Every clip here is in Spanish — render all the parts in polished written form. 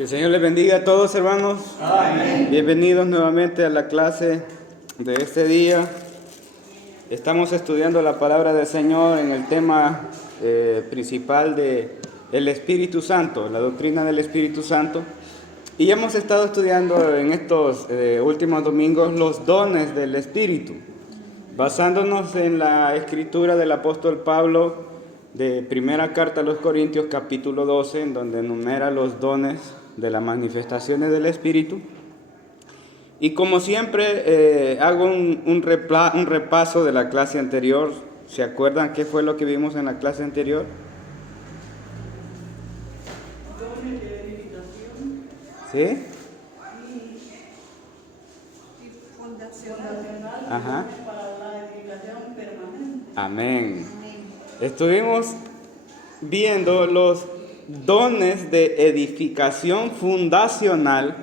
Que el Señor les bendiga a todos, hermanos. Amén. Bienvenidos nuevamente a la clase de este día. Estamos estudiando la palabra del Señor en el tema principal del Espíritu Santo, la doctrina del Espíritu Santo. Y hemos estado estudiando en estos últimos domingos los dones del Espíritu, basándonos en la escritura del apóstol Pablo de primera carta a los Corintios, capítulo 12, en donde enumera los dones de las manifestaciones del Espíritu. Y como siempre, hago un repaso de la clase anterior. ¿Se acuerdan qué fue lo que vimos en la clase anterior? Dones de edificación. ¿Sí? Y fundacional. Ajá. Para la edificación permanente. Amén. Estuvimos viendo los dones de edificación fundacional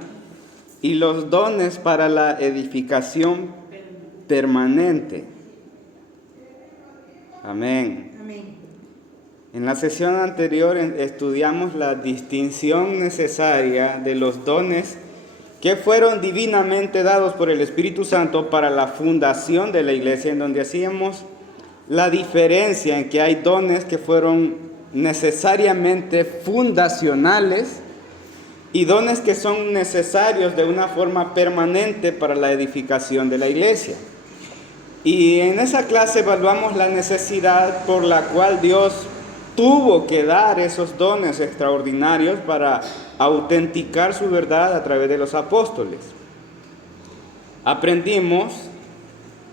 y los dones para la edificación permanente. Amén. Amén. En la sesión anterior estudiamos la distinción necesaria de los dones que fueron divinamente dados por el Espíritu Santo para la fundación de la iglesia, en donde hacíamos la diferencia en que hay dones que fueron necesariamente fundacionales y dones que son necesarios de una forma permanente para la edificación de la iglesia. Y en esa clase evaluamos la necesidad por la cual Dios tuvo que dar esos dones extraordinarios para autenticar su verdad a través de los apóstoles. Aprendimos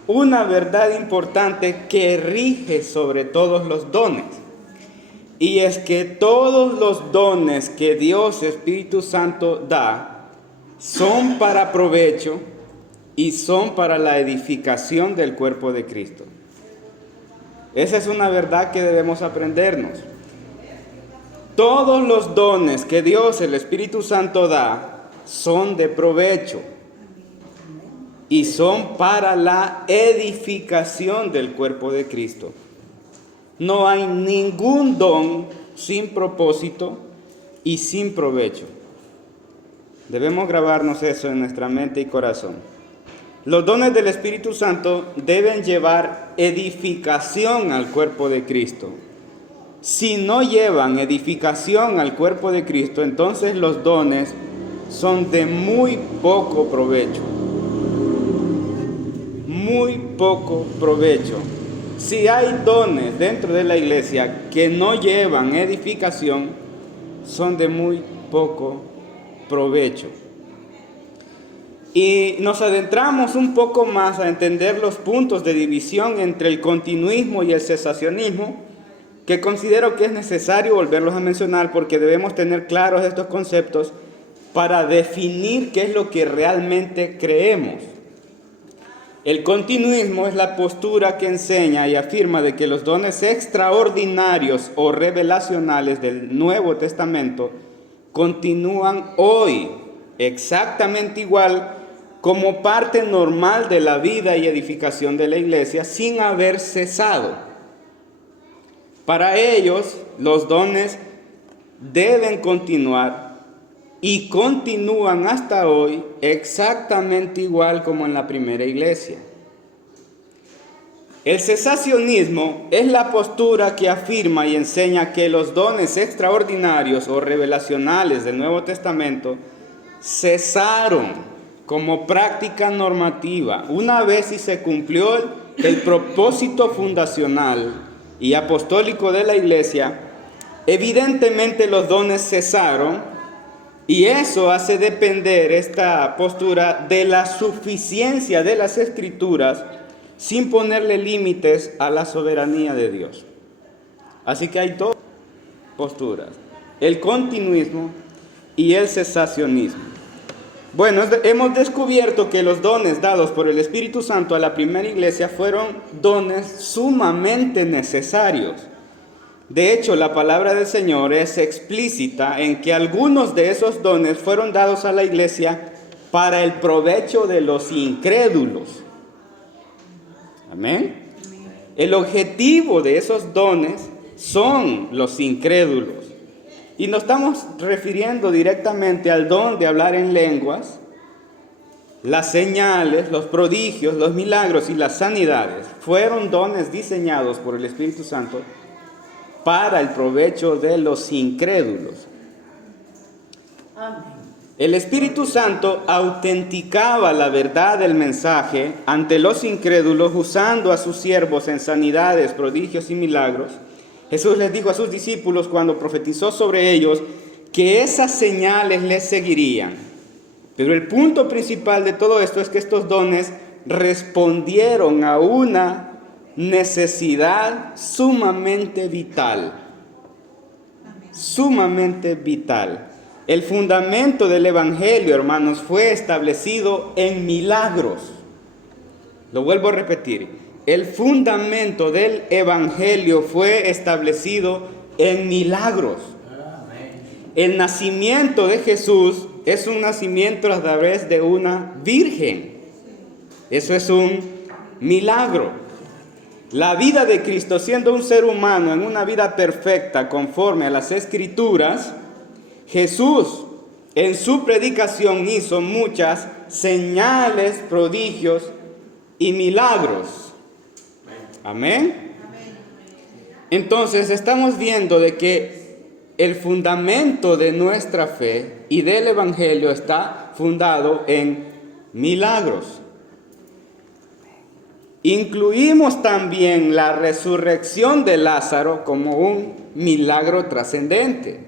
una verdad importante que rige sobre todos los dones. Y es que todos los dones que Dios Espíritu Santo da son para provecho y son para la edificación del cuerpo de Cristo. Esa es una verdad que debemos aprendernos. Todos los dones que Dios, el Espíritu Santo, da son de provecho y son para la edificación del cuerpo de Cristo. No hay ningún don sin propósito y sin provecho. Debemos grabarnos eso en nuestra mente y corazón. Los dones del Espíritu Santo deben llevar edificación al cuerpo de Cristo. Si no llevan edificación al cuerpo de Cristo, entonces los dones son de muy poco provecho. Muy poco provecho. Si hay dones dentro de la iglesia que no llevan edificación, son de muy poco provecho. Y nos adentramos un poco más a entender los puntos de división entre el continuismo y el cesacionismo, que considero que es necesario volverlos a mencionar porque debemos tener claros estos conceptos para definir qué es lo que realmente creemos. El continuismo es la postura que enseña y afirma de que los dones extraordinarios o revelacionales del Nuevo Testamento continúan hoy exactamente igual como parte normal de la vida y edificación de la iglesia sin haber cesado. Para ellos, los dones deben continuar y continúan hasta hoy exactamente igual como en la primera iglesia. El cesacionismo es la postura que afirma y enseña que los dones extraordinarios o revelacionales del Nuevo Testamento cesaron como práctica normativa una vez y se cumplió el propósito fundacional y apostólico de la iglesia. Evidentemente los dones cesaron. Y eso hace depender esta postura de la suficiencia de las Escrituras sin ponerle límites a la soberanía de Dios. Así que hay dos posturas, el continuismo y el cesacionismo. Bueno, hemos descubierto que los dones dados por el Espíritu Santo a la primera iglesia fueron dones sumamente necesarios. De hecho, la palabra del Señor es explícita en que algunos de esos dones fueron dados a la iglesia para el provecho de los incrédulos. Amén. El objetivo de esos dones son los incrédulos. Y nos estamos refiriendo directamente al don de hablar en lenguas, las señales, los prodigios, los milagros y las sanidades. Fueron dones diseñados por el Espíritu Santo para el provecho de los incrédulos. Amén. El Espíritu Santo autenticaba la verdad del mensaje ante los incrédulos usando a sus siervos en sanidades, prodigios y milagros. Jesús les dijo a sus discípulos cuando profetizó sobre ellos que esas señales les seguirían. Pero el punto principal de todo esto es que estos dones respondieron a una necesidad sumamente vital. Sumamente vital. El fundamento del Evangelio, hermanos, fue establecido en milagros. Lo vuelvo a repetir. El fundamento del Evangelio fue establecido en milagros. El nacimiento de Jesús es un nacimiento a través de una virgen. Eso es un milagro. La vida de Cristo, siendo un ser humano en una vida perfecta conforme a las Escrituras, Jesús en su predicación hizo muchas señales, prodigios y milagros. Amén. Entonces estamos viendo de que el fundamento de nuestra fe y del Evangelio está fundado en milagros. Incluimos también la resurrección de Lázaro como un milagro trascendente.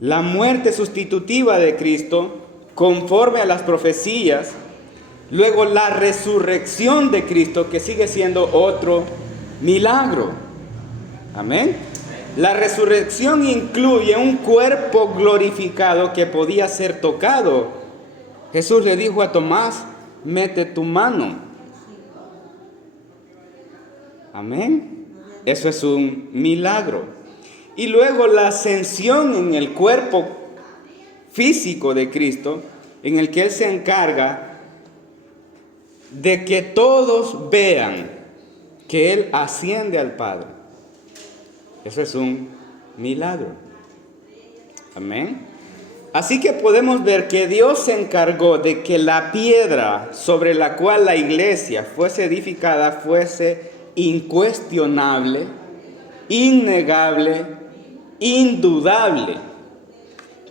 La muerte sustitutiva de Cristo, conforme a las profecías, luego la resurrección de Cristo, que sigue siendo otro milagro. Amén. La resurrección incluye un cuerpo glorificado que podía ser tocado. Jesús le dijo a Tomás, mete tu mano. Amén. Eso es un milagro. Y luego la ascensión en el cuerpo físico de Cristo, en el que Él se encarga de que todos vean que Él asciende al Padre. Eso es un milagro. Amén. Así que podemos ver que Dios se encargó de que la piedra sobre la cual la iglesia fuese edificada fuese incuestionable, innegable, indudable.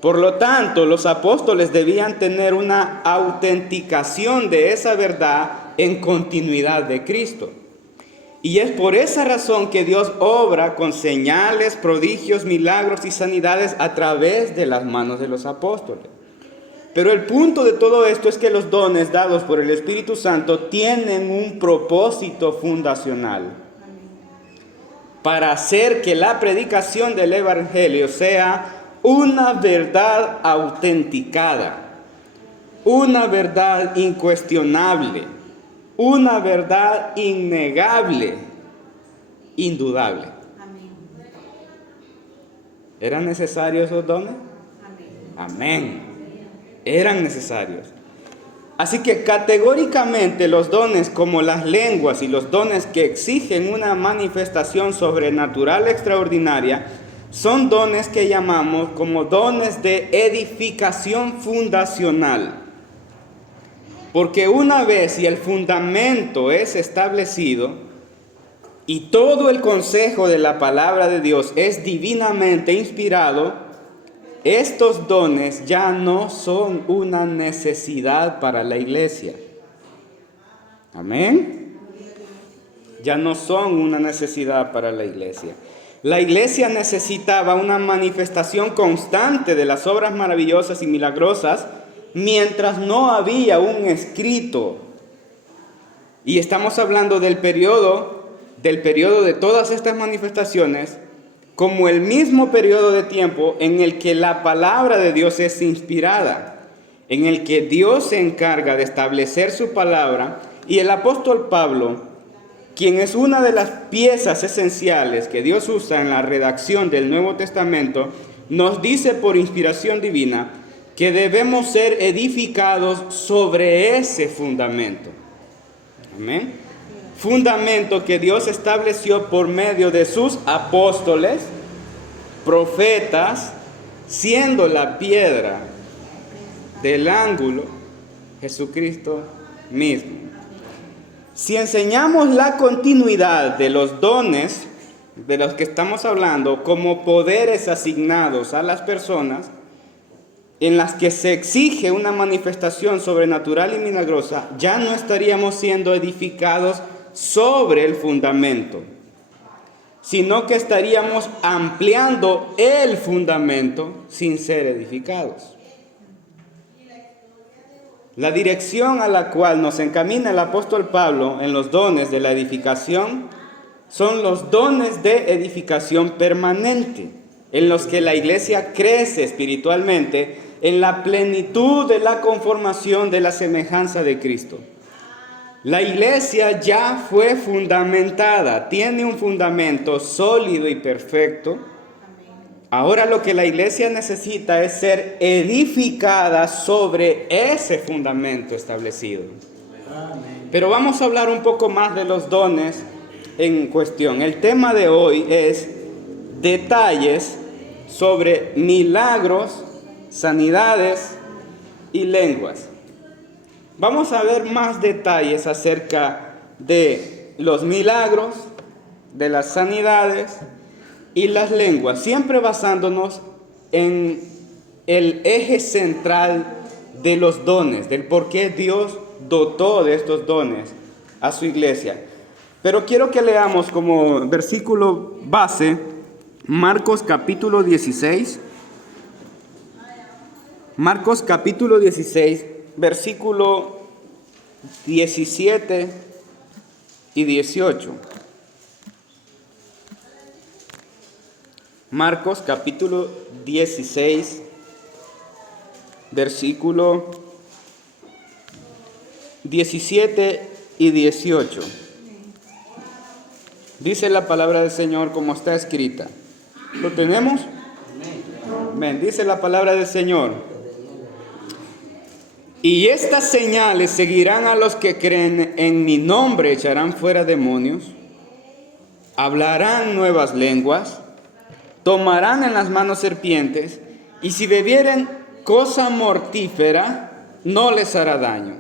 Por lo tanto, los apóstoles debían tener una autenticación de esa verdad en continuidad de Cristo. Y es por esa razón que Dios obra con señales, prodigios, milagros y sanidades a través de las manos de los apóstoles. Pero el punto de todo esto es que los dones dados por el Espíritu Santo tienen un propósito fundacional para hacer que la predicación del Evangelio sea una verdad autenticada, una verdad incuestionable, una verdad innegable, indudable. Amén. ¿Eran necesarios esos dones? Amén. Eran necesarios. Así que categóricamente los dones como las lenguas y los dones que exigen una manifestación sobrenatural extraordinaria son dones que llamamos como dones de edificación fundacional. Porque una vez y el fundamento es establecido y todo el consejo de la palabra de Dios es divinamente inspirado, estos dones ya no son una necesidad para la iglesia. Amén. Ya no son una necesidad para la iglesia. La iglesia necesitaba una manifestación constante de las obras maravillosas y milagrosas mientras no había un escrito. Y estamos hablando del periodo de todas estas manifestaciones como el mismo periodo de tiempo en el que la palabra de Dios es inspirada, en el que Dios se encarga de establecer su palabra, y el apóstol Pablo, quien es una de las piezas esenciales que Dios usa en la redacción del Nuevo Testamento, nos dice por inspiración divina que debemos ser edificados sobre ese fundamento. Amén. Fundamento que Dios estableció por medio de sus apóstoles, profetas, siendo la piedra del ángulo Jesucristo mismo. Si enseñamos la continuidad de los dones de los que estamos hablando como poderes asignados a las personas, en las que se exige una manifestación sobrenatural y milagrosa, ya no estaríamos siendo edificados sobre el fundamento, sino que estaríamos ampliando el fundamento sin ser edificados. La dirección a la cual nos encamina el apóstol Pablo en los dones de la edificación son los dones de edificación permanente, en los que la iglesia crece espiritualmente en la plenitud de la conformación de la semejanza de Cristo. La iglesia ya fue fundamentada, tiene un fundamento sólido y perfecto. Ahora lo que la iglesia necesita es ser edificada sobre ese fundamento establecido. Pero vamos a hablar un poco más de los dones en cuestión. El tema de hoy es detalles sobre milagros, sanidades y lenguas. Vamos a ver más detalles acerca de los milagros, de las sanidades y las lenguas, siempre basándonos en el eje central de los dones, del por qué Dios dotó de estos dones a su iglesia. Pero quiero que leamos como versículo base Marcos capítulo 16. Marcos capítulo 16, versículo 17 y 18. Marcos capítulo 16, versículo 17 y 18. Dice la palabra del Señor como está escrita. ¿Lo tenemos? Amén. Dice la palabra del Señor. Y estas señales seguirán a los que creen en mi nombre, echarán fuera demonios, hablarán nuevas lenguas, tomarán en las manos serpientes, y si bebieren cosa mortífera, no les hará daño.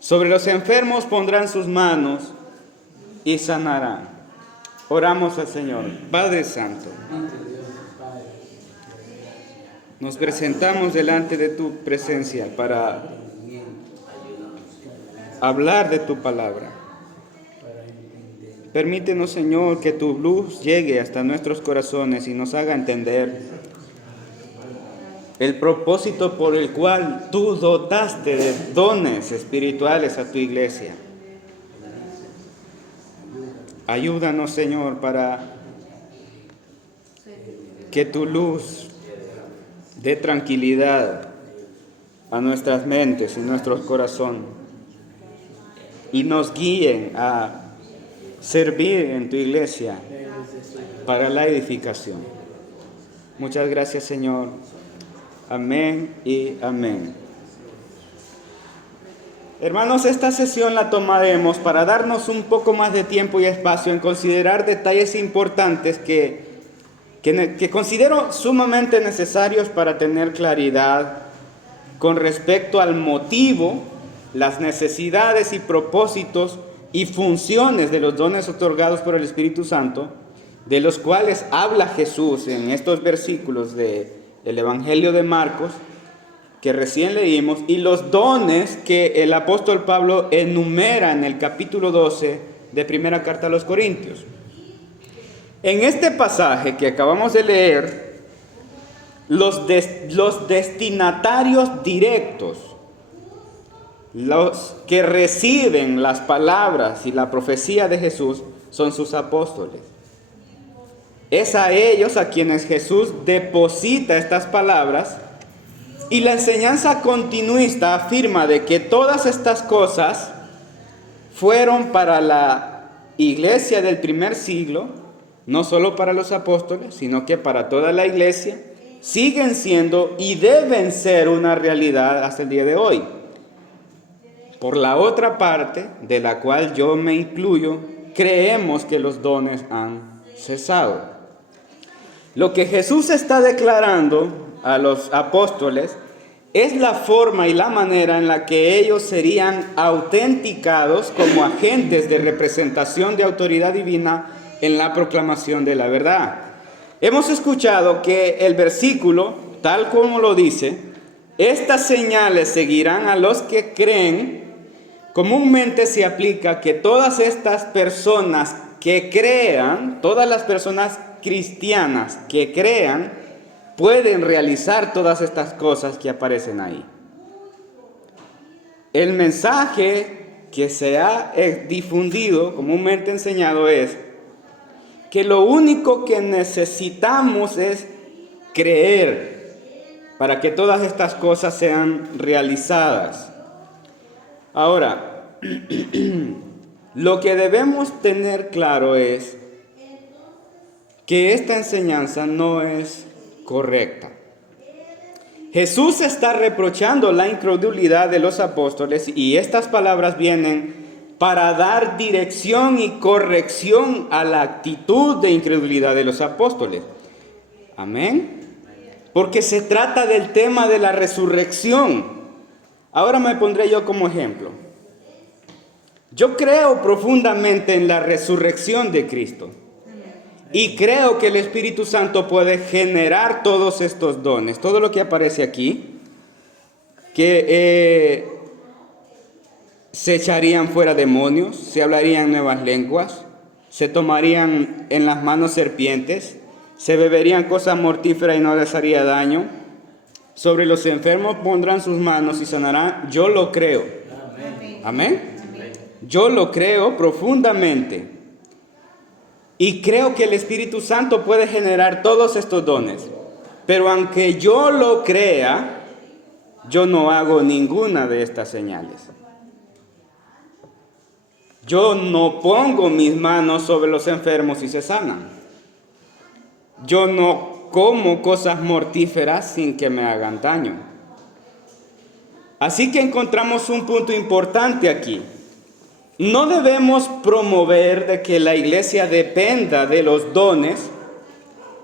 Sobre los enfermos pondrán sus manos y sanarán. Oramos al Señor. Padre Santo, nos presentamos delante de tu presencia para hablar de tu palabra. Permítenos, Señor, que tu luz llegue hasta nuestros corazones y nos haga entender el propósito por el cual tú dotaste de dones espirituales a tu iglesia. Ayúdanos, Señor, para que tu luz dé tranquilidad a nuestras mentes y nuestros corazones y nos guíen a servir en tu iglesia para la edificación. Muchas gracias, Señor. Amén y amén. Hermanos, esta sesión la tomaremos para darnos un poco más de tiempo y espacio en considerar detalles importantes que considero sumamente necesarios para tener claridad con respecto al motivo, las necesidades y propósitos y funciones de los dones otorgados por el Espíritu Santo, de los cuales habla Jesús en estos versículos del Evangelio de Marcos, que recién leímos, y los dones que el apóstol Pablo enumera en el capítulo 12 de primera carta a los Corintios. En este pasaje que acabamos de leer, los destinatarios directos, los que reciben las palabras y la profecía de Jesús, son sus apóstoles. Es a ellos a quienes Jesús deposita estas palabras, y la enseñanza continuista afirma de que todas estas cosas fueron para la iglesia del primer siglo, no solo para los apóstoles, sino que para toda la iglesia, siguen siendo y deben ser una realidad hasta el día de hoy. Por la otra parte, de la cual yo me incluyo, creemos que los dones han cesado. Lo que Jesús está declarando a los apóstoles es la forma y la manera en la que ellos serían autenticados como agentes de representación de autoridad divina en la proclamación de la verdad. Hemos escuchado que el versículo, tal como lo dice, estas señales seguirán a los que creen. Comúnmente se aplica que todas estas personas que crean, todas las personas cristianas que crean, pueden realizar todas estas cosas que aparecen ahí. El mensaje que se ha difundido, comúnmente enseñado, es que lo único que necesitamos es creer para que todas estas cosas sean realizadas. Ahora, lo que debemos tener claro es que esta enseñanza no es correcta. Jesús está reprochando la incredulidad de los apóstoles y estas palabras vienen para dar dirección y corrección a la actitud de incredulidad de los apóstoles. Amén. Porque se trata del tema de la resurrección. Ahora me pondré yo como ejemplo. Yo creo profundamente en la resurrección de Cristo. Y creo que el Espíritu Santo puede generar todos estos dones, todo lo que aparece aquí, que se echarían fuera demonios, se hablarían nuevas lenguas, se tomarían en las manos serpientes, se beberían cosas mortíferas y no les haría daño, sobre los enfermos pondrán sus manos y sanarán. Yo lo creo. Amén. Yo lo creo profundamente. Y creo que el Espíritu Santo puede generar todos estos dones. Pero aunque yo lo crea, yo no hago ninguna de estas señales. Yo no pongo mis manos sobre los enfermos y se sanan. Yo no como cosas mortíferas sin que me hagan daño. Así que encontramos un punto importante aquí. No debemos promover de que la iglesia dependa de los dones.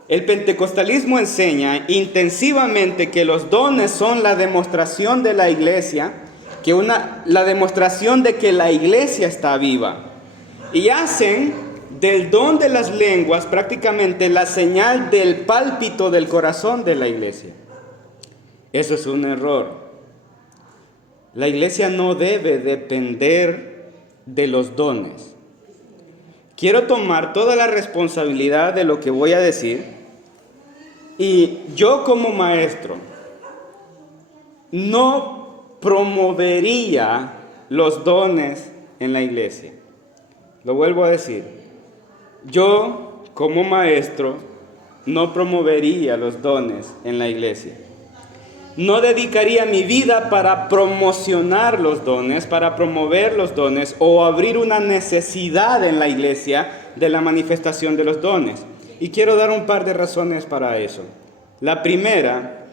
El pentecostalismo enseña intensivamente que los dones son la demostración de la iglesia, la demostración de que la iglesia está viva. Y hacen del don de las lenguas prácticamente la señal del pálpito del corazón de la iglesia. Eso es un error. La iglesia no debe depender de los dones. Quiero tomar toda la responsabilidad de lo que voy a decir y yo como maestro no promovería los dones en la iglesia. Lo vuelvo a decir. Yo como maestro no promovería los dones en la iglesia. No dedicaría mi vida para promocionar los dones, para promover los dones o abrir una necesidad en la iglesia de la manifestación de los dones. Y quiero dar un par de razones para eso. La primera,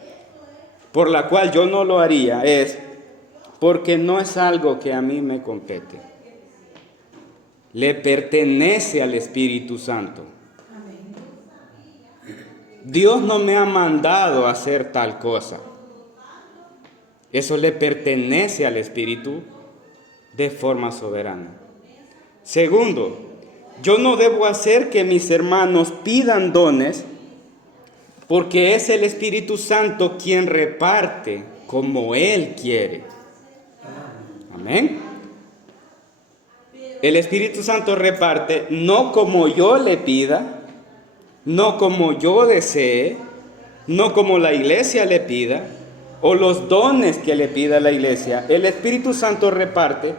por la cual yo no lo haría, es porque no es algo que a mí me compete. Le pertenece al Espíritu Santo. Dios no me ha mandado a hacer tal cosa. Eso le pertenece al Espíritu de forma soberana. Segundo, yo no debo hacer que mis hermanos pidan dones porque es el Espíritu Santo quien reparte como Él quiere. Amén. El Espíritu Santo reparte no como yo le pida, no como yo desee, no como la iglesia le pida, o los dones que le pida la iglesia. El Espíritu Santo reparte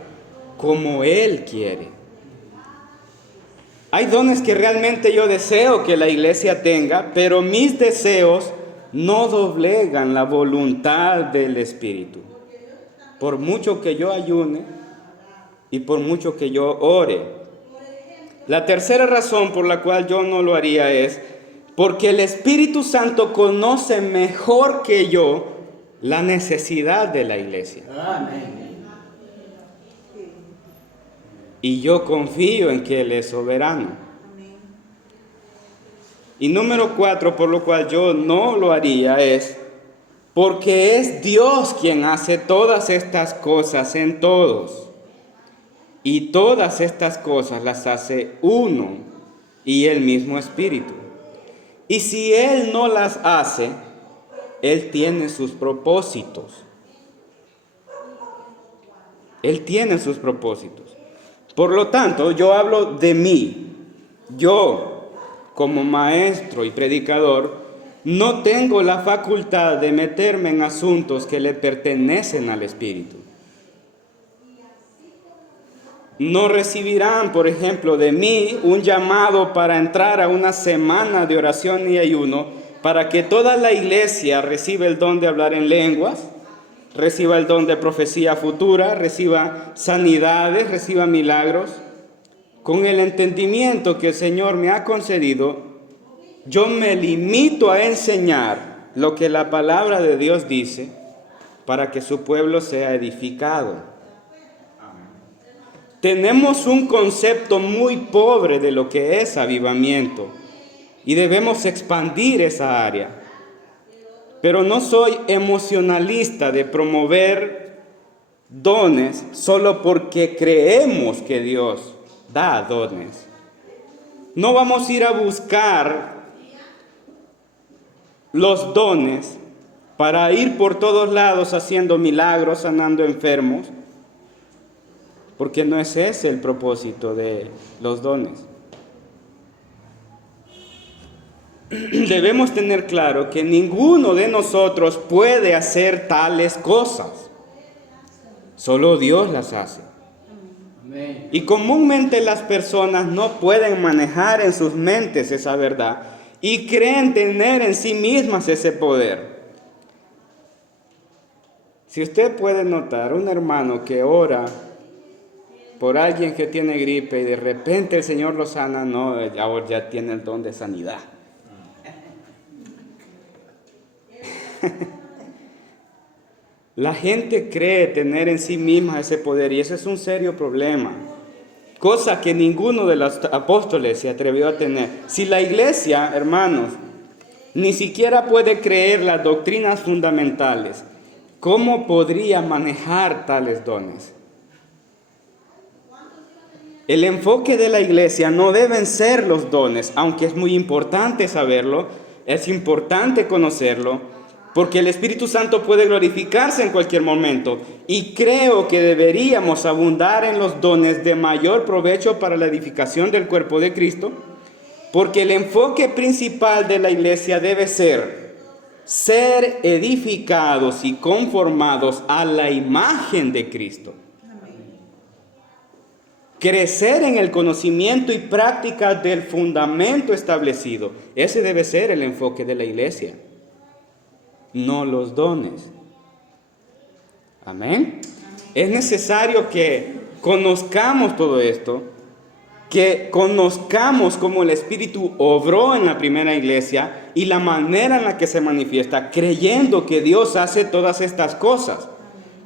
como Él quiere. Hay dones que realmente yo deseo que la iglesia tenga, pero mis deseos no doblegan la voluntad del Espíritu. Por mucho que yo ayune y por mucho que yo ore. La tercera razón por la cual yo no lo haría es porque el Espíritu Santo conoce mejor que yo la necesidad de la iglesia. Amén. Y yo confío en que Él es soberano. Y número 4, por lo cual yo no lo haría, es porque es Dios quien hace todas estas cosas en todos. Y todas estas cosas las hace uno y el mismo Espíritu. Y si Él no las hace, Él tiene sus propósitos. Él tiene sus propósitos. Por lo tanto, yo hablo de mí. Yo, como maestro y predicador, no tengo la facultad de meterme en asuntos que le pertenecen al Espíritu. No recibirán, por ejemplo, de mí un llamado para entrar a una semana de oración y ayuno para que toda la iglesia reciba el don de hablar en lenguas, reciba el don de profecía futura, reciba sanidades, reciba milagros. Con el entendimiento que el Señor me ha concedido, yo me limito a enseñar lo que la palabra de Dios dice para que su pueblo sea edificado. Tenemos un concepto muy pobre de lo que es avivamiento y debemos expandir esa área. Pero no soy emocionalista de promover dones solo porque creemos que Dios da dones. No vamos a ir a buscar los dones para ir por todos lados haciendo milagros, sanando enfermos, porque no es ese el propósito de los dones. Debemos tener claro que ninguno de nosotros puede hacer tales cosas. Solo Dios las hace. Y comúnmente las personas no pueden manejar en sus mentes esa verdad y creen tener en sí mismas ese poder. Si usted puede notar, un hermano que ora por alguien que tiene gripe y de repente el Señor lo sana, no, ahora ya tiene el don de sanidad. La gente cree tener en sí misma ese poder y ese es un serio problema, cosa que ninguno de los apóstoles se atrevió a tener. Si la iglesia, hermanos, ni siquiera puede creer las doctrinas fundamentales, ¿cómo podría manejar tales dones? El enfoque de la iglesia no deben ser los dones, aunque es muy importante saberlo, es importante conocerlo, porque el Espíritu Santo puede glorificarse en cualquier momento. Y creo que deberíamos abundar en los dones de mayor provecho para la edificación del cuerpo de Cristo, porque el enfoque principal de la iglesia debe ser edificados y conformados a la imagen de Cristo. Crecer en el conocimiento y práctica del fundamento establecido. Ese debe ser el enfoque de la iglesia, no los dones. Amén. Es necesario que conozcamos todo esto, que conozcamos cómo el Espíritu obró en la primera iglesia y la manera en la que se manifiesta, creyendo que Dios hace todas estas cosas.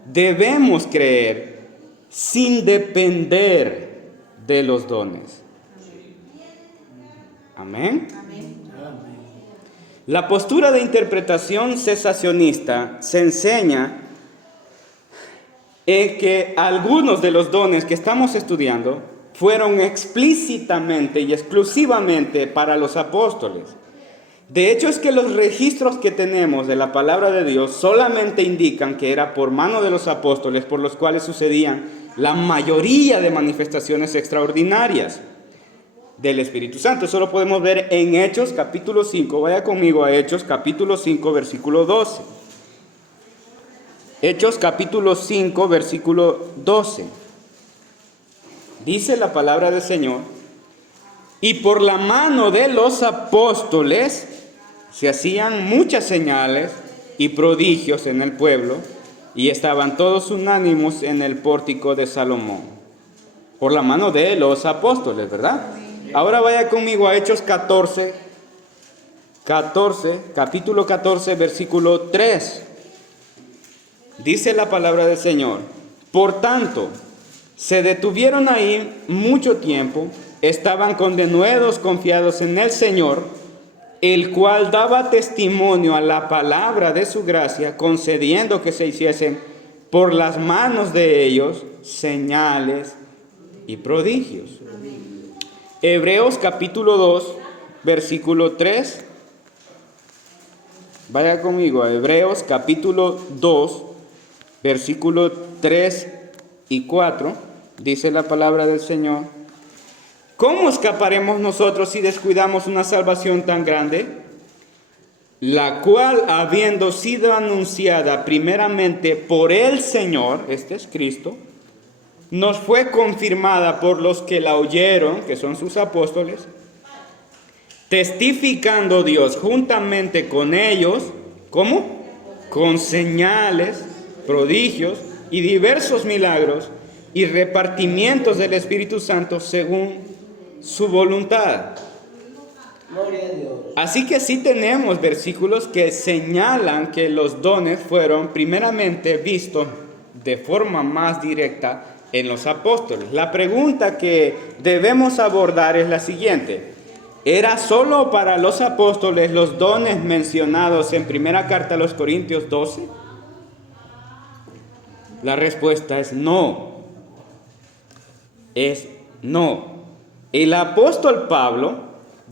Debemos creer sin depender de los dones. Amén. La postura de interpretación cesacionista se enseña en que algunos de los dones que estamos estudiando fueron explícitamente y exclusivamente para los apóstoles. De hecho, es que los registros que tenemos de la palabra de Dios solamente indican que era por mano de los apóstoles por los cuales sucedían la mayoría de manifestaciones extraordinarias del Espíritu Santo. Eso lo podemos ver en Hechos capítulo 5. Vaya conmigo a Hechos capítulo 5, versículo 12. Hechos capítulo 5, versículo 12. Dice la palabra del Señor: y por la mano de los apóstoles se hacían muchas señales y prodigios en el pueblo, y estaban todos unánimes en el pórtico de Salomón. Por la mano de los apóstoles, ¿verdad? Ahora vaya conmigo a Hechos 14, capítulo 14, versículo 3. Dice la palabra del Señor: por tanto, se detuvieron ahí mucho tiempo, estaban con denuedos confiados en el Señor el cual daba testimonio a la palabra de su gracia, concediendo que se hiciesen por las manos de ellos señales y prodigios. Hebreos capítulo 2, versículo 3. Vaya conmigo a Hebreos capítulo 2, versículo 3 y 4. Dice la palabra del Señor: ¿cómo escaparemos nosotros si descuidamos una salvación tan grande? La cual, habiendo sido anunciada primeramente por el Señor, este es Cristo, nos fue confirmada por los que la oyeron, que son sus apóstoles, testificando Dios juntamente con ellos, ¿cómo? Con señales, prodigios y diversos milagros y repartimientos del Espíritu Santo según su voluntad. Gloria a Dios. Así que sí tenemos versículos que señalan que los dones fueron primeramente vistos de forma más directa en los apóstoles. La pregunta que debemos abordar es la siguiente: ¿era solo para los apóstoles los dones mencionados en primera carta a los Corintios 12? La respuesta es no. Es no. El apóstol Pablo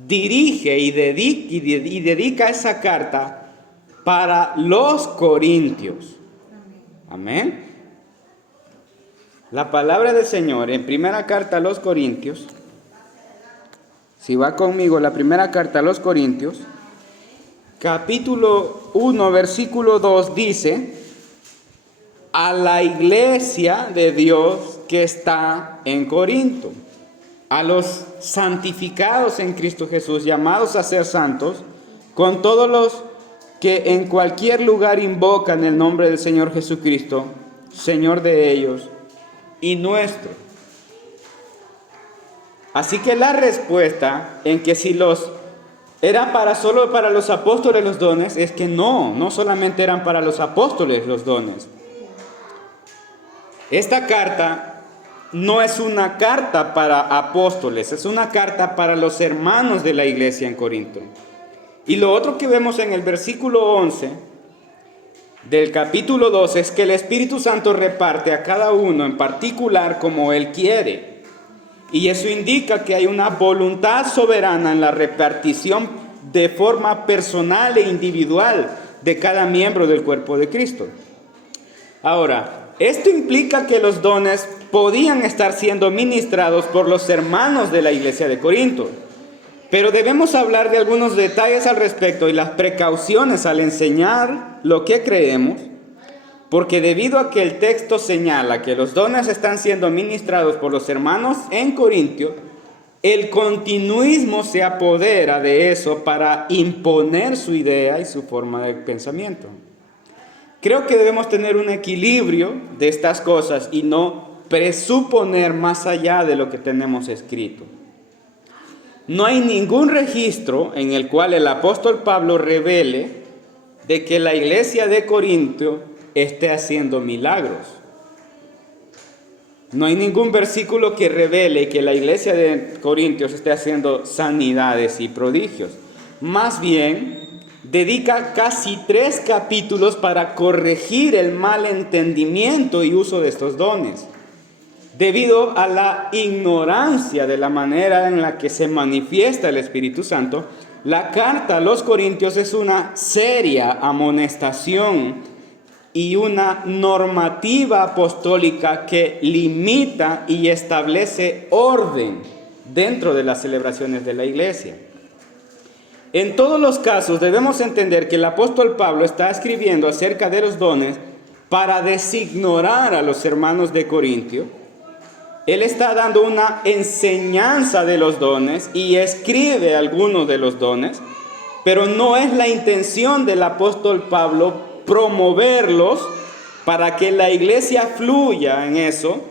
dirige y dedica esa carta para los corintios. Amén. La palabra del Señor en primera carta a los Corintios, si va conmigo, la primera carta a los Corintios, capítulo 1, versículo 2 dice: a la iglesia de Dios que está en Corinto, a los santificados en Cristo Jesús, llamados a ser santos, con todos los que en cualquier lugar invocan el nombre del Señor Jesucristo, Señor de ellos y nuestro. Así que la respuesta en que si era solo para los apóstoles los dones, es que no solamente eran para los apóstoles los dones. Esta carta no es una carta para apóstoles, es una carta para los hermanos de la iglesia en Corinto. Y lo otro que vemos en el versículo 11 del capítulo 2 es que el Espíritu Santo reparte a cada uno en particular como Él quiere. Y eso indica que hay una voluntad soberana en la repartición de forma personal e individual de cada miembro del cuerpo de Cristo. Ahora, esto implica que los dones podían estar siendo ministrados por los hermanos de la iglesia de Corinto. Pero debemos hablar de algunos detalles al respecto y las precauciones al enseñar lo que creemos, porque debido a que el texto señala que los dones están siendo ministrados por los hermanos en Corintio, el continuismo se apodera de eso para imponer su idea y su forma de pensamiento. Creo que debemos tener un equilibrio de estas cosas y no presuponer más allá de lo que tenemos escrito. No hay ningún registro en el cual el apóstol Pablo revele de que la iglesia de Corinto esté haciendo milagros. No hay ningún versículo que revele que la iglesia de Corintios esté haciendo sanidades y prodigios. Más bien, dedica casi 3 capítulos para corregir el mal entendimiento y uso de estos dones, debido a la ignorancia de la manera en la que se manifiesta el Espíritu Santo. La carta a los Corintios es una seria amonestación y una normativa apostólica que limita y establece orden dentro de las celebraciones de la iglesia. En todos los casos debemos entender que el apóstol Pablo está escribiendo acerca de los dones para designorar a los hermanos de Corintio. Él está dando una enseñanza de los dones y escribe algunos de los dones, pero no es la intención del apóstol Pablo promoverlos para que la iglesia fluya en eso.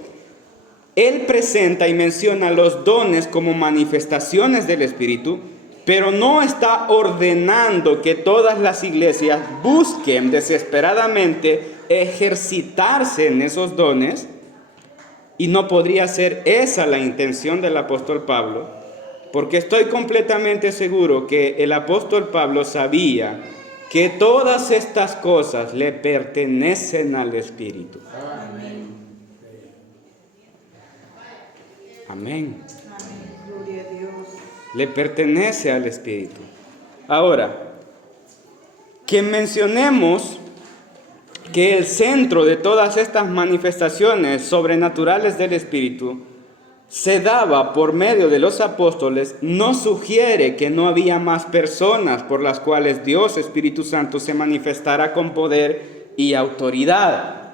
Él presenta y menciona los dones como manifestaciones del Espíritu, pero no está ordenando que todas las iglesias busquen desesperadamente ejercitarse en esos dones. Y no podría ser esa la intención del apóstol Pablo, porque estoy completamente seguro que el apóstol Pablo sabía que todas estas cosas le pertenecen al Espíritu. Amén. Gloria a Dios. Le pertenece al Espíritu. Ahora, que mencionemos que el centro de todas estas manifestaciones sobrenaturales del Espíritu se daba por medio de los apóstoles, no sugiere que no había más personas por las cuales Dios, Espíritu Santo, se manifestara con poder y autoridad.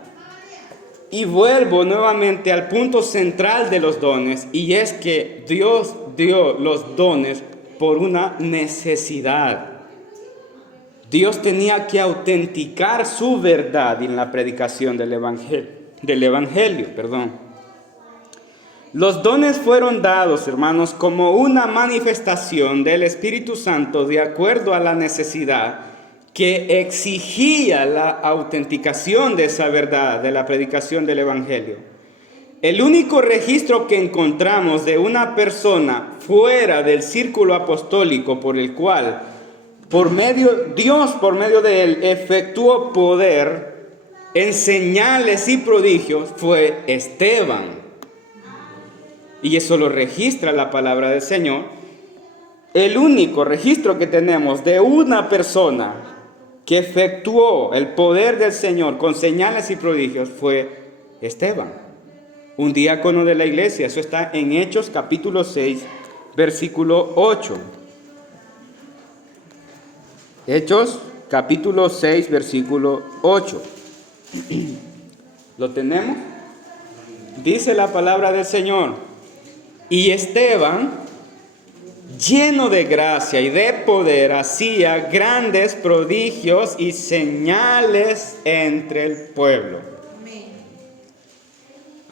Y vuelvo nuevamente al punto central de los dones, y es que Dios dio los dones por una necesidad. Dios tenía que autenticar su verdad en la predicación del evangelio. Los dones fueron dados, hermanos, como una manifestación del Espíritu Santo de acuerdo a la necesidad que exigía la autenticación de esa verdad de la predicación del evangelio. El único registro que encontramos de una persona fuera del círculo apostólico por el cual Dios por medio de él efectuó poder en señales y prodigios fue Esteban. Y eso lo registra la palabra del Señor. El único registro que tenemos de una persona que efectuó el poder del Señor con señales y prodigios fue Esteban, un diácono de la iglesia. Eso está en Hechos capítulo 6, versículo 8. Hechos capítulo 6, versículo 8. ¿Lo tenemos? Dice la palabra del Señor: y Esteban, lleno de gracia y de poder, hacía grandes prodigios y señales entre el pueblo.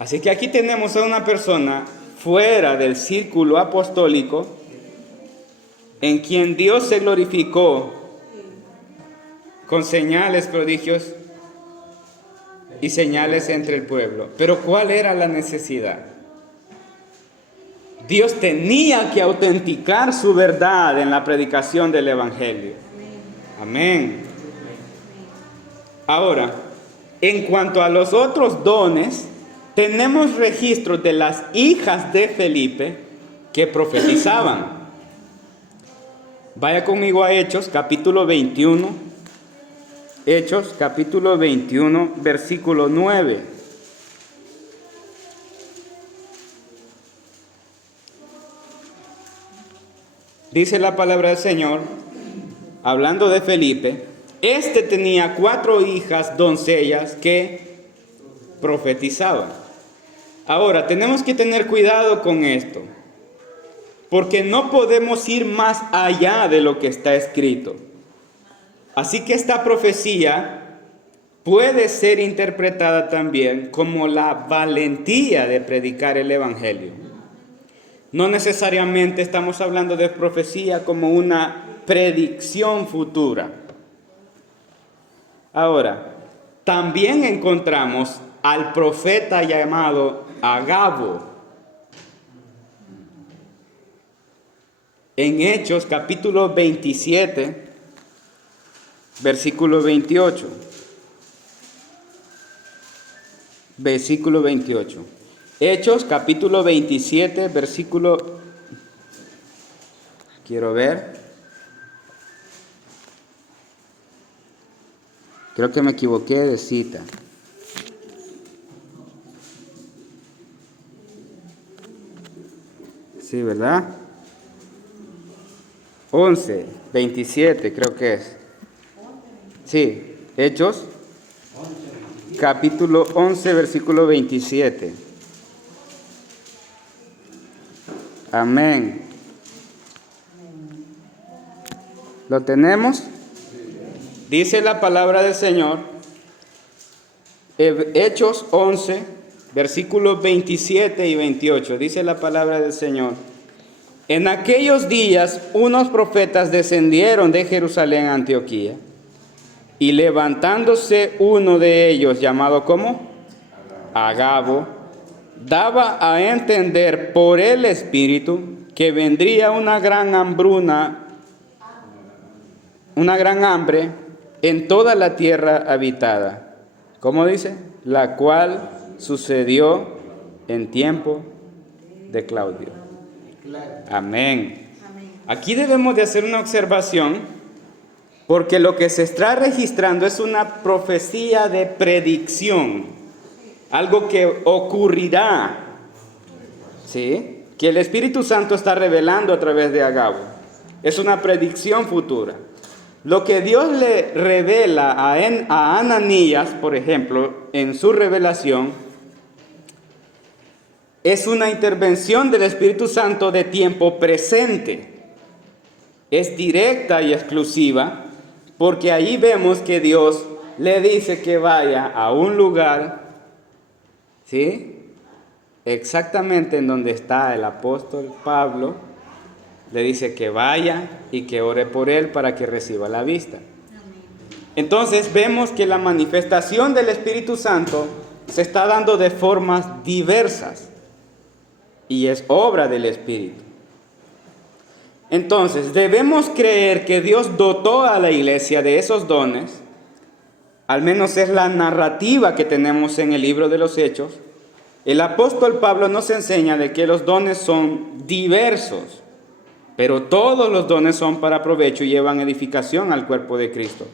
Así que aquí tenemos a una persona fuera del círculo apostólico en quien Dios se glorificó con señales, prodigios y señales entre el pueblo. Pero ¿cuál era la necesidad? Dios tenía que autenticar su verdad en la predicación del evangelio. Amén. Ahora, en cuanto a los otros dones, tenemos registros de las hijas de Felipe que profetizaban. Vaya conmigo a Hechos capítulo 21. Hechos capítulo 21, versículo 9. Dice la palabra del Señor, hablando de Felipe: este tenía 4 hijas doncellas que profetizaban. Ahora, tenemos que tener cuidado con esto, porque no podemos ir más allá de lo que está escrito. Así que esta profecía puede ser interpretada también como la valentía de predicar el evangelio. No necesariamente estamos hablando de profecía como una predicción futura. Ahora, también encontramos al profeta llamado Agabo en Hechos capítulo 27, versículo 28. Versículo 28. Hechos capítulo 27, versículo... Quiero ver. Creo que me equivoqué de cita. Sí, ¿verdad? 11, 27 creo que es. Sí, Hechos capítulo 11, versículo 27. Amén. ¿Lo tenemos? Dice la palabra del Señor, Hechos 11, versículos 27 y 28. Dice la palabra del Señor: en aquellos días unos profetas descendieron de Jerusalén a Antioquía, y levantándose uno de ellos, llamado ¿cómo? Agabo, daba a entender por el Espíritu que vendría una gran hambruna, una gran hambre en toda la tierra habitada. ¿Cómo dice? La cual sucedió en tiempo de Claudio. Amén. Aquí debemos de hacer una observación, porque lo que se está registrando es una profecía de predicción, algo que ocurrirá, ¿sí? Que el Espíritu Santo está revelando a través de Agabo. Es una predicción futura. Lo que Dios le revela a Ananías, por ejemplo, en su revelación, es una intervención del Espíritu Santo de tiempo presente. Es directa y exclusiva, porque ahí vemos que Dios le dice que vaya a un lugar, ¿sí? Exactamente en donde está el apóstol Pablo, le dice que vaya y que ore por él para que reciba la vista. Entonces vemos que la manifestación del Espíritu Santo se está dando de formas diversas y es obra del Espíritu. Entonces debemos creer que Dios dotó a la iglesia de esos dones, al menos es la narrativa que tenemos en el libro de los Hechos. El apóstol Pablo nos enseña de que los dones son diversos, pero todos los dones son para provecho y llevan edificación al cuerpo de Cristo.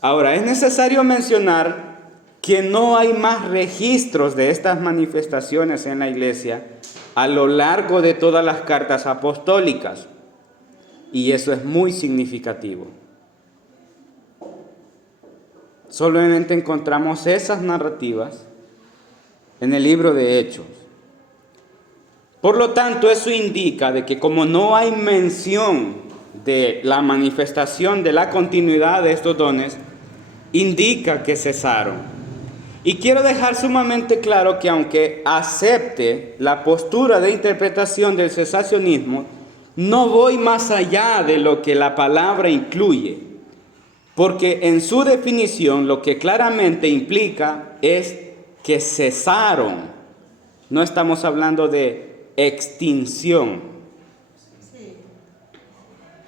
Ahora, es necesario mencionar que no hay más registros de estas manifestaciones en la iglesia a lo largo de todas las cartas apostólicas, y eso es muy significativo. Solamente encontramos esas narrativas en el libro de Hechos. Por lo tanto, eso indica de que como no hay mención de la manifestación de la continuidad de estos dones, indica que cesaron. Y quiero dejar sumamente claro que aunque acepte la postura de interpretación del cesacionismo, no voy más allá de lo que la palabra incluye, porque en su definición lo que claramente implica es que cesaron. No estamos hablando de extinción.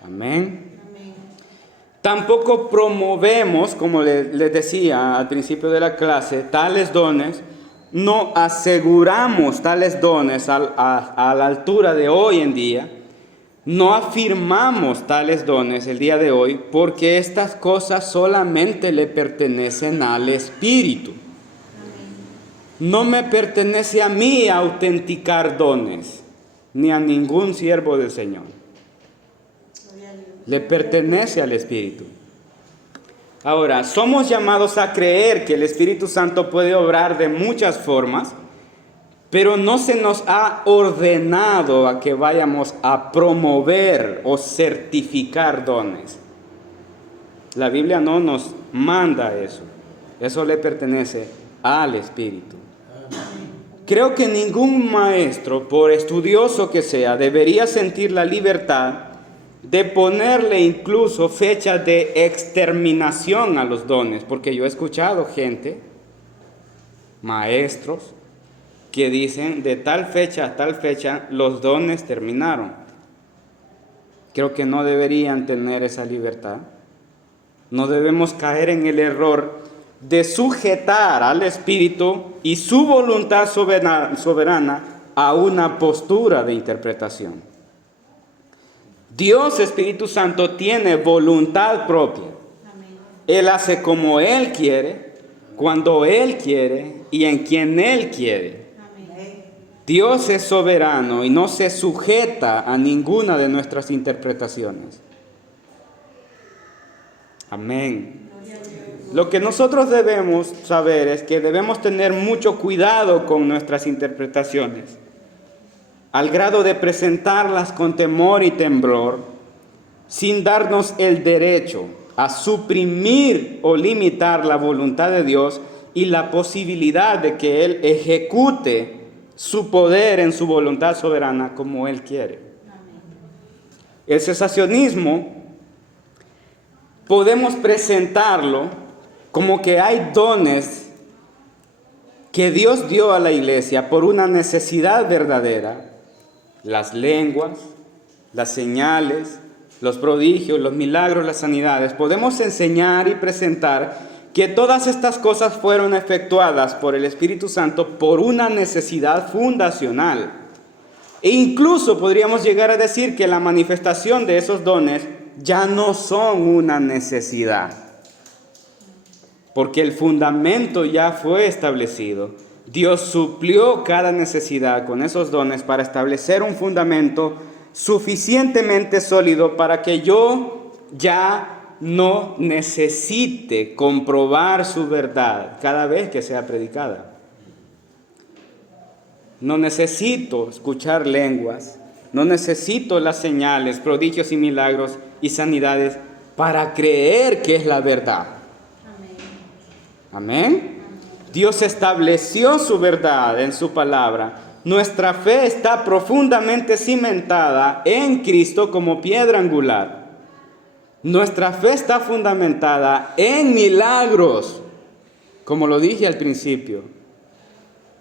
Amén. Tampoco promovemos, como les decía al principio de la clase, tales dones. No aseguramos tales dones a la altura de hoy en día. No afirmamos tales dones el día de hoy, porque estas cosas solamente le pertenecen al Espíritu. No me pertenece a mí autenticar dones, ni a ningún siervo del Señor. Le pertenece al Espíritu. Ahora, somos llamados a creer que el Espíritu Santo puede obrar de muchas formas, pero no se nos ha ordenado a que vayamos a promover o certificar dones. La Biblia no nos manda eso. Eso le pertenece al Espíritu. Creo que ningún maestro, por estudioso que sea, debería sentir la libertad de ponerle incluso fecha de exterminación a los dones, porque yo he escuchado gente, maestros, que dicen de tal fecha a tal fecha los dones terminaron. Creo que no deberían tener esa libertad. No debemos caer en el error de sujetar al Espíritu y su voluntad soberana a una postura de interpretación. Dios, Espíritu Santo, tiene voluntad propia. Él hace como Él quiere, cuando Él quiere y en quien Él quiere. Dios es soberano y no se sujeta a ninguna de nuestras interpretaciones. Amén. Lo que nosotros debemos saber es que debemos tener mucho cuidado con nuestras interpretaciones, al grado de presentarlas con temor y temblor, sin darnos el derecho a suprimir o limitar la voluntad de Dios y la posibilidad de que Él ejecute su poder en su voluntad soberana como Él quiere. El cesacionismo podemos presentarlo como que hay dones que Dios dio a la iglesia por una necesidad verdadera, las lenguas, las señales, los prodigios, los milagros, las sanidades, podemos enseñar y presentar que todas estas cosas fueron efectuadas por el Espíritu Santo por una necesidad fundacional. E incluso podríamos llegar a decir que la manifestación de esos dones ya no son una necesidad, porque el fundamento ya fue establecido. Dios suplió cada necesidad con esos dones para establecer un fundamento suficientemente sólido para que yo ya no necesite comprobar su verdad cada vez que sea predicada. No necesito escuchar lenguas, no necesito las señales, prodigios y milagros y sanidades para creer que es la verdad. Amén. Dios estableció su verdad en su palabra. Nuestra fe está profundamente cimentada en Cristo como piedra angular. Nuestra fe está fundamentada en milagros, como lo dije al principio.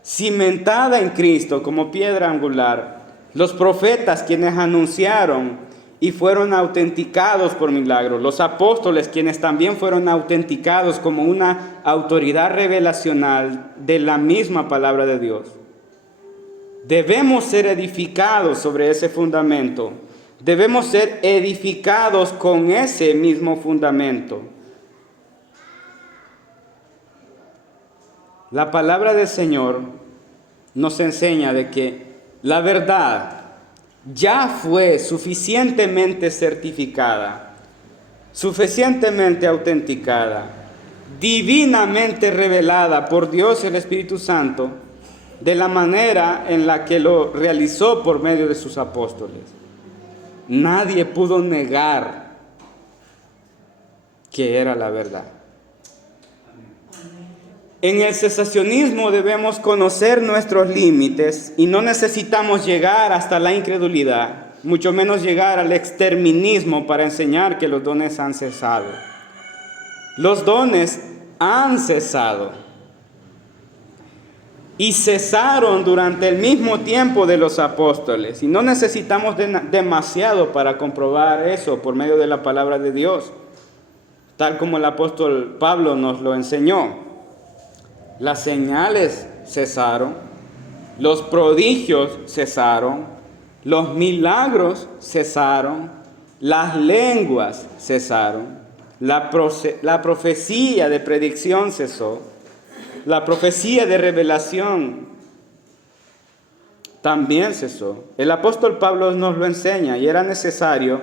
Cimentada en Cristo como piedra angular. Los profetas quienes anunciaron y fueron autenticados por milagros. Los apóstoles quienes también fueron autenticados como una autoridad revelacional de la misma palabra de Dios. Debemos ser edificados sobre ese fundamento. Debemos ser edificados con ese mismo fundamento. La palabra del Señor nos enseña de que la verdad ya fue suficientemente certificada, suficientemente autenticada, divinamente revelada por Dios el Espíritu Santo, de la manera en la que lo realizó por medio de sus apóstoles. Nadie pudo negar que era la verdad. En el cesacionismo debemos conocer nuestros límites y no necesitamos llegar hasta la incredulidad, mucho menos llegar al exterminismo para enseñar que los dones han cesado. Los dones han cesado y cesaron durante el mismo tiempo de los apóstoles, y no necesitamos demasiado para comprobar eso por medio de la palabra de Dios, tal como el apóstol Pablo nos lo enseñó. Las señales cesaron, los prodigios cesaron, los milagros cesaron, las lenguas cesaron, la profecía de predicción cesó, la profecía de revelación también cesó. El apóstol Pablo nos lo enseña, y era necesario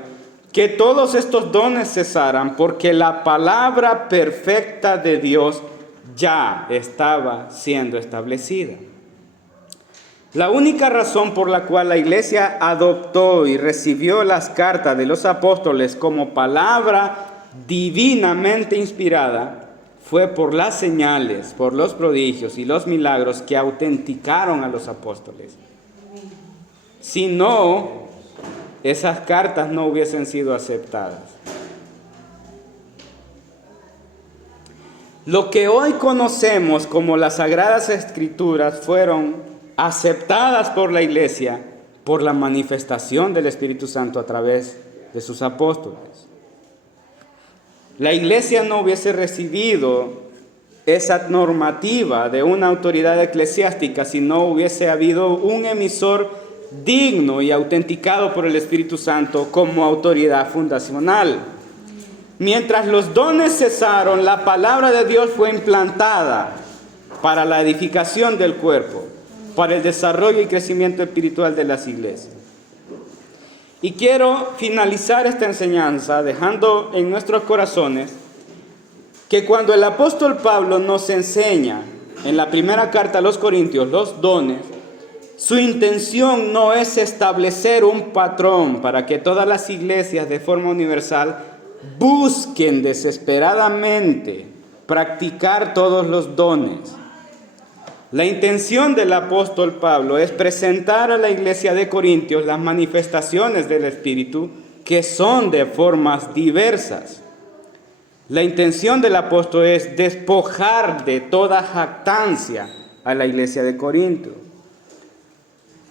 que todos estos dones cesaran porque la palabra perfecta de Dios ya estaba siendo establecida. La única razón por la cual la iglesia adoptó y recibió las cartas de los apóstoles como palabra divinamente inspirada fue por las señales, por los prodigios y los milagros que autenticaron a los apóstoles. Si no, esas cartas no hubiesen sido aceptadas. Lo que hoy conocemos como las Sagradas Escrituras fueron aceptadas por la iglesia por la manifestación del Espíritu Santo a través de sus apóstoles. La iglesia no hubiese recibido esa normativa de una autoridad eclesiástica si no hubiese habido un emisor digno y autenticado por el Espíritu Santo como autoridad fundacional. Mientras los dones cesaron, la palabra de Dios fue implantada para la edificación del cuerpo, para el desarrollo y crecimiento espiritual de las iglesias. Y quiero finalizar esta enseñanza dejando en nuestros corazones que cuando el apóstol Pablo nos enseña en la primera carta a los Corintios los dones, su intención no es establecer un patrón para que todas las iglesias de forma universal busquen desesperadamente practicar todos los dones. La intención del apóstol Pablo es presentar a la iglesia de Corintios las manifestaciones del Espíritu que son de formas diversas. La intención del apóstol es despojar de toda jactancia a la iglesia de Corinto.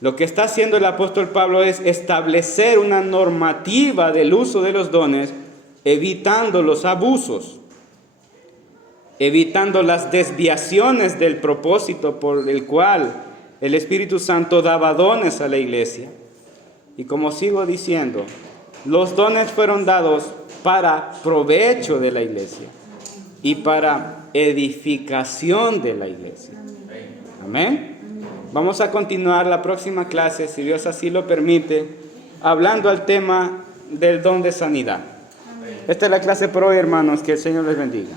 Lo que está haciendo el apóstol Pablo es establecer una normativa del uso de los dones, evitando los abusos, evitando las desviaciones del propósito por el cual el Espíritu Santo daba dones a la iglesia. Y como sigo diciendo, los dones fueron dados para provecho de la iglesia y para edificación de la iglesia. Amén. Vamos a continuar la próxima clase, si Dios así lo permite, hablando al tema del don de sanidad. Esta es la clase por hoy, hermanos. Que el Señor les bendiga.